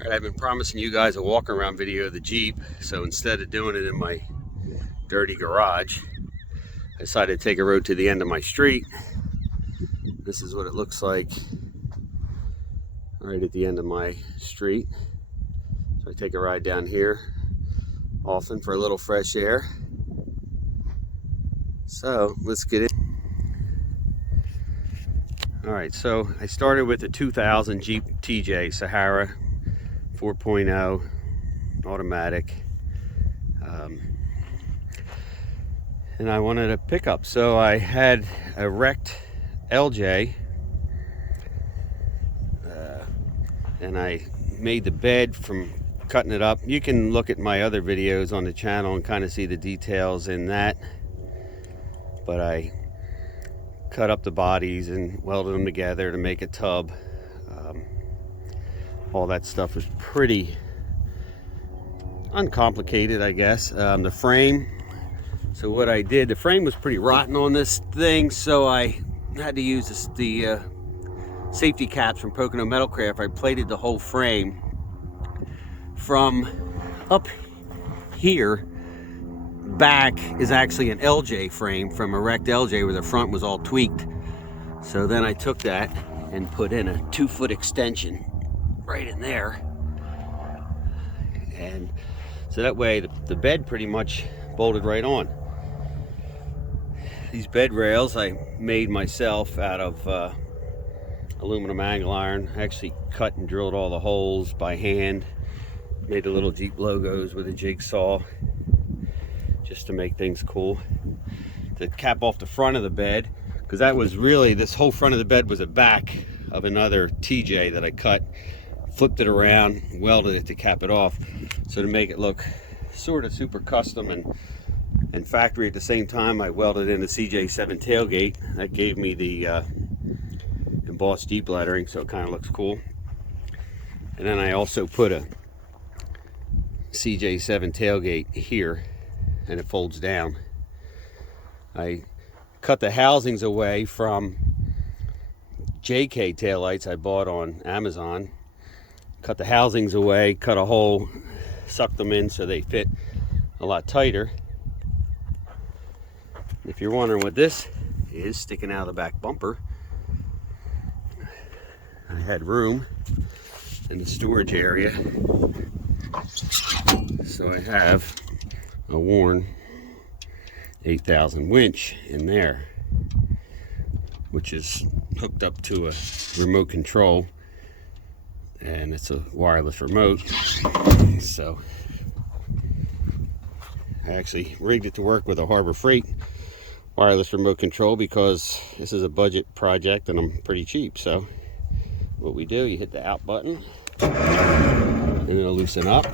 Alright, I've been promising you guys a walk around video of the Jeep, so instead of doing it in my dirty garage, I decided to take a road to the end of my street. This is what it looks like right at the end of my street. So I take a ride down here often for a little fresh air. So let's get in. Alright, so I started with the 2000 Jeep TJ Sahara 4.0 automatic, and I wanted a pickup, so I had a wrecked LJ, and I made the bed from cutting it up. You can look at my other videos on the channel and kind of see the details in that, but I cut up the bodies and welded them together to make a tub. All that stuff was pretty uncomplicated, I guess. The frame, so what I did, the frame was pretty rotten on this thing, so I had to use the safety caps from Pocono Metalcraft. I plated the whole frame from up here back is actually an LJ frame from a wrecked LJ where the front was all tweaked. So then I took that and put in a 2-foot extension right in there, and so that way the bed pretty much bolted right on. These bed rails I made myself out of aluminum angle iron. I actually cut and drilled all the holes by hand, made the little Jeep logos with a jigsaw just to make things cool. To cap off the front of the bed, because that was really, this whole front of the bed was a back of another TJ that I cut, flipped it around, welded it to cap it off. So to make it look sort of super custom and factory at the same time, I welded in the CJ7 tailgate. That gave me the embossed Jeep lettering, so it kind of looks cool. And then I also put a CJ7 tailgate here, and it folds down. I cut the housings away from JK taillights I bought on Amazon. Cut the housings away, cut a hole, sucked them in so they fit a lot tighter. If you're wondering what this is sticking out of the back bumper, I had room in the storage area, so I have a Warn 8000 winch in there, which is hooked up to a remote control, and it's a wireless remote. So I actually rigged it to work with a Harbor Freight wireless remote control because this is a budget project and I'm pretty cheap. So what we do, you hit the out button and it'll loosen up,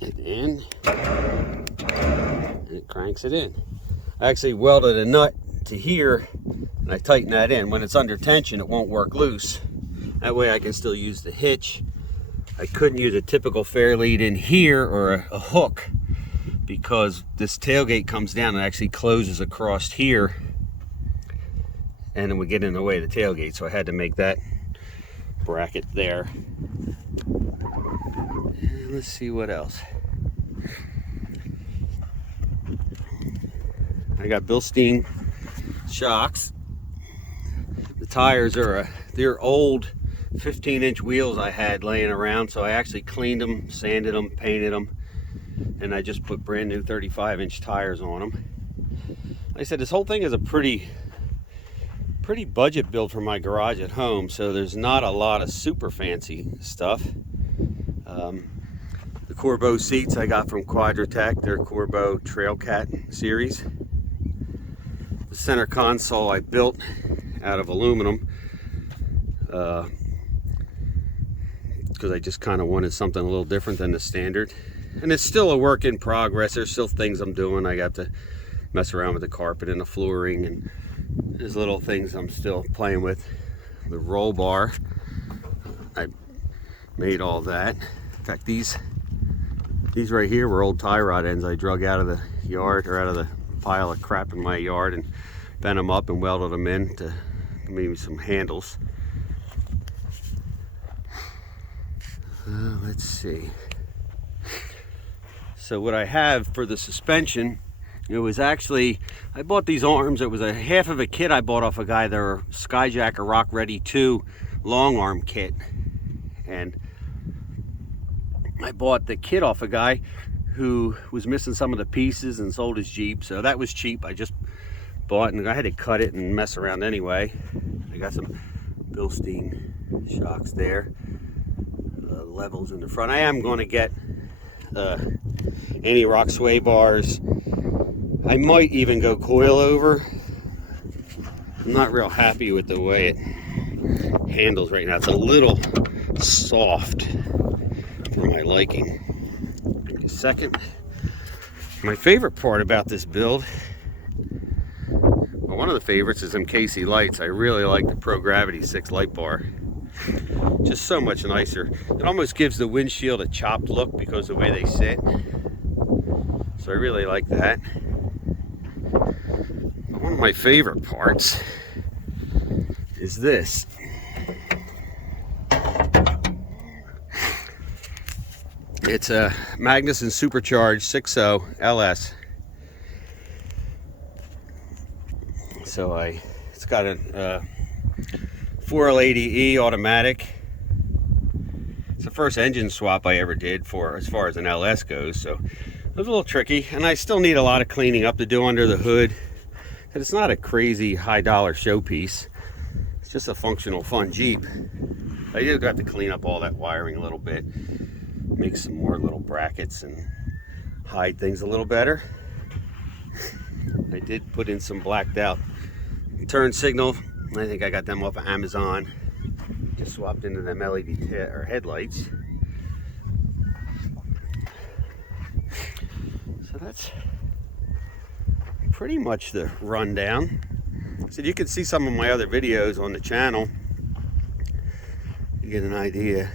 and it cranks it in. I actually welded a nut to here and I tighten that in. When it's under tension, it won't work loose. That way I can still use the hitch. I couldn't use a typical fair lead in here or a hook because this tailgate comes down and actually closes across here, and it would get in the way of the tailgate, so I had to make that bracket there. And let's see what else. I got Bilstein Shocks. The tires are they're old 15-inch wheels I had laying around, so I actually cleaned them, sanded them, painted them, and I just put brand new 35-inch tires on them. Like I said, this whole thing is a pretty budget build for my garage at home, so there's not a lot of super fancy stuff. The Corbeau seats I got from Quadratec, they're Corbeau Trailcat series. The center console I built out of aluminum because I just kind of wanted something a little different than the standard. And it's still a work in progress. There's still things I'm doing. I got to mess around with the carpet and the flooring, and there's little things I'm still playing with. The roll bar, I made all that. In fact, these right here were old tie rod ends I drug out of the yard, or out of the pile of crap in my yard, and bent them up and welded them in to maybe some handles. Let's see. So what I have for the suspension, it was actually, I bought these arms. It was a half of a kit I bought off a guy. They're Skyjacker Rock Ready 2 long arm kit. And I bought the kit off a guy who was missing some of the pieces and sold his Jeep. So that was cheap. I just bought, and I had to cut it and mess around anyway. I got some Bilstein Shocks there. Levels in the front. I am going to get anti-rock sway bars. I might even go coilover. I'm not real happy with the way it handles right now. It's a little soft for my liking. Second, my favorite part about this build, well, one of the favorites is them KC lights. I really like the Pro Gravity 6 light bar. Just so much nicer. It almost gives the windshield a chopped look because of the way they sit. So I really like that. But one of my favorite parts is this. It's a Magnuson Supercharged 6.0 LS. So it's got a 4L80E automatic. It's the first engine swap I ever did for as far as an LS goes, so it was a little tricky, and I still need a lot of cleaning up to do under the hood. And it's not a crazy high dollar showpiece. It's just a functional, fun Jeep. I do have to clean up all that wiring a little bit, make some more little brackets and hide things a little better. I did put in some blacked out turn signal. I think I got them off of Amazon. Just swapped into them LED headlights. So that's pretty much the rundown. So you can see some of my other videos on the channel. You get an idea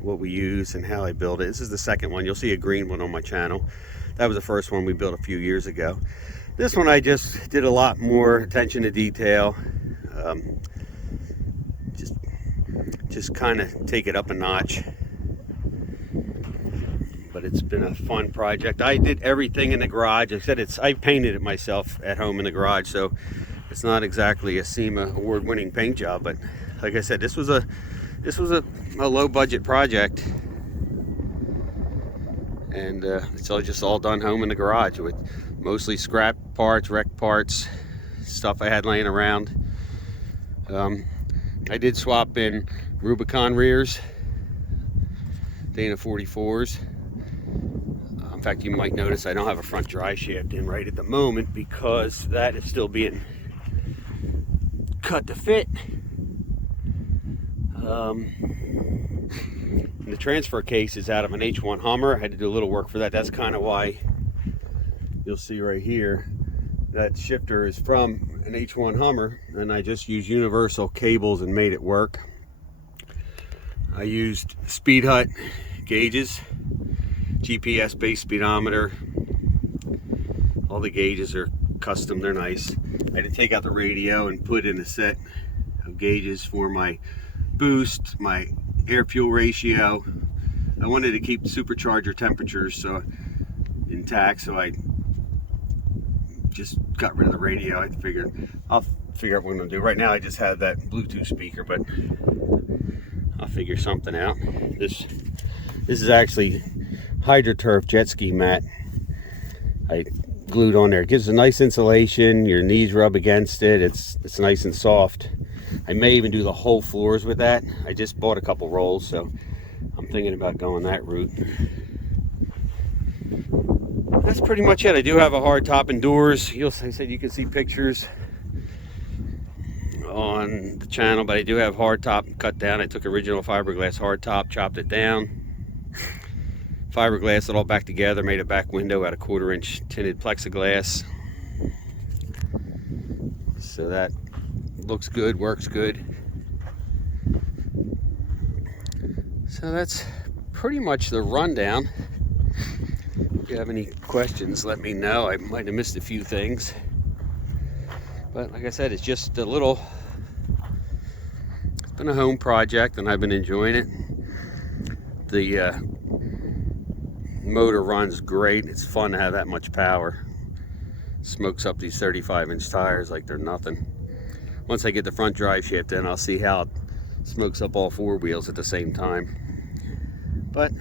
what we use and how I build it. This is the second one. You'll see a green one on my channel. That was the first one we built a few years ago. This one I just did a lot more attention to detail. Just kind of take it up a notch. But it's been a fun project. I did everything in the garage. I painted it myself at home in the garage, so it's not exactly a SEMA award-winning paint job. But like I said, this was a low budget project, and it's just all done home in the garage with mostly scrap parts, wrecked parts, stuff I had laying around. I did swap in Rubicon rears, Dana 44s. In fact, you might notice I don't have a front dry shaft in right at the moment because that is still being cut to fit. The transfer case is out of an H1 Hummer. I had to do a little work for that. That's kind of why you'll see right here that shifter is from an H1 Hummer, and I just used universal cables and made it work. I used Speed Hut gauges, GPS based speedometer. All the gauges are custom, they're nice. I had to take out the radio and put in a set of gauges for my boost, my air fuel ratio. I wanted to keep supercharger temperatures intact, so I just got rid of the radio. I figured I'll figure out what I'm gonna do. Right now I just have that Bluetooth speaker, but I'll figure something out. This is actually HydroTurf jet ski mat I glued on there. It gives a nice insulation. Your knees rub against it. It's nice and soft. I may even do the whole floors with that. I just bought a couple rolls, so I'm thinking about going that route. That's pretty much it. I do have a hard top and doors. I said you can see pictures on the channel, but I do have hard top cut down. I took original fiberglass hard top, chopped it down, fiberglass it all back together, made a back window out of 1/4 inch tinted plexiglass. So that looks good, works good. So that's pretty much the rundown. If you have any questions, let me know. I might have missed a few things, but like I said, it's just it's been a home project and I've been enjoying it. the motor runs great. It's fun to have that much power. Smokes up these 35-inch tires like they're nothing. Once I get the front drive shaft in, I'll see how it smokes up all four wheels at the same time. But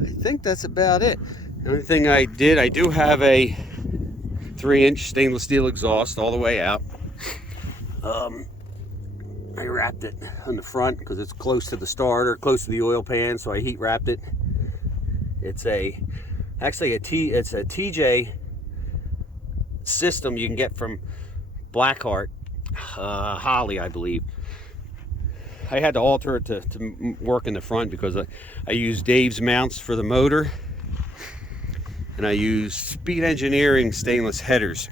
I think that's about it. The only thing I do have a 3-inch stainless steel exhaust all the way out. I wrapped it on the front because it's close to the starter, close to the oil pan, so I heat wrapped it. It's actually a TJ system you can get from Blackheart, Holly, I believe. I had to alter it to work in the front because I used Dave's mounts for the motor, and I used Speed Engineering stainless headers.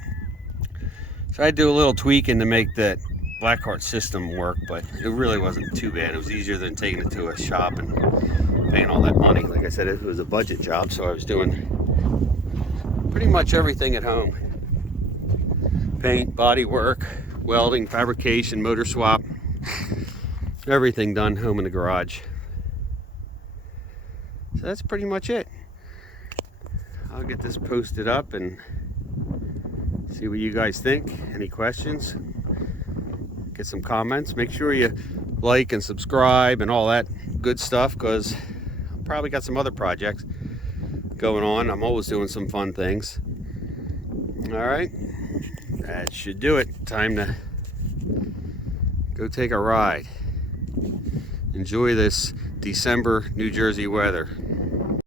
So I had to do a little tweaking to make that Blackheart system work, but it really wasn't too bad. It was easier than taking it to a shop and paying all that money. Like I said, it was a budget job, so I was doing pretty much everything at home. Paint, body work, welding, fabrication, motor swap, everything done home in the garage. So that's pretty much it. I'll get this posted up and see what you guys think. Any questions? Get some comments. Make sure you like and subscribe and all that good stuff, because I've probably got some other projects going on. I'm always doing some fun things. All right, that should do it. Time to go take a ride. Enjoy this December New Jersey weather.